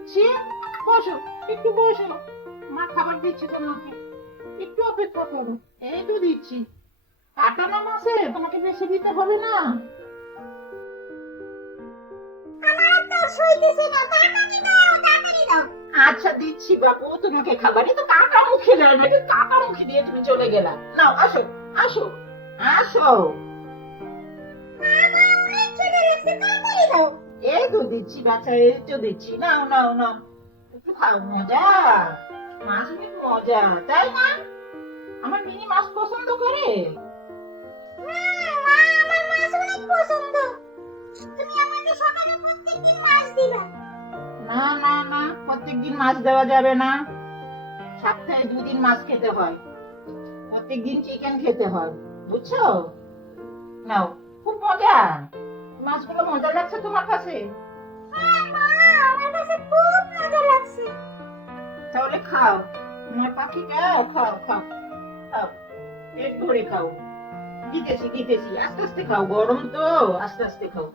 দিচ্ছি, বসো, একটু বসো। মা খাবার দিচ্ছে তোমাকে, একটু অপেক্ষা করো। এই তো দিচ্ছি। কাটানো মাছে তোমাকে বেশি দিতে হবে না। আমার তো সইতেছে না, তাড়াতাড়ি দাও, তাড়াতাড়ি দাও। আচ্ছা দিচ্ছি বাবু, তোমাকে খাবারই তো কাটা মুখে দেয় নাকি? কাটা মুখে দিয়ে তুমি চলে গেলা। নাও আসো, আসো, আসো। মা, অনেক খিদে লাগছে, তাড়াতাড়ি দাও। এই তো দিচ্ছি বাচ্চা, এই তো দিচ্ছি। নাও নাও নাও, একটু খাও। মজা, মাছ অনেক মজা, তাই না? আমার মিনি মাছ পছন্দ করে। মা, আমার মাছ অনেক পছন্দ। তুমি আমাকে সকালে প্রত্যেকদিন মাছ দিবা। না না না, প্রত্যেকদিন মাছ দেওয়া যাবে না। সপ্তাহে 2 দিন মাছ খেতে হয়, প্রত্যেকদিন চিকেন খেতে হয়, বুঝছো? নাও, খুব মজা। মাছগুলো মজা লাগছে তোমার কাছে? হ্যাঁ মা, আমার কাছে খুব মজা লাগছে। তাহলে খাও, তোমার পাখিটা খাও খাও খাও, পেট ভরে খাও। দিতেছি দিতেছি, আস্তে আস্তে খাও, গরম তো, আস্তে আস্তে খাও।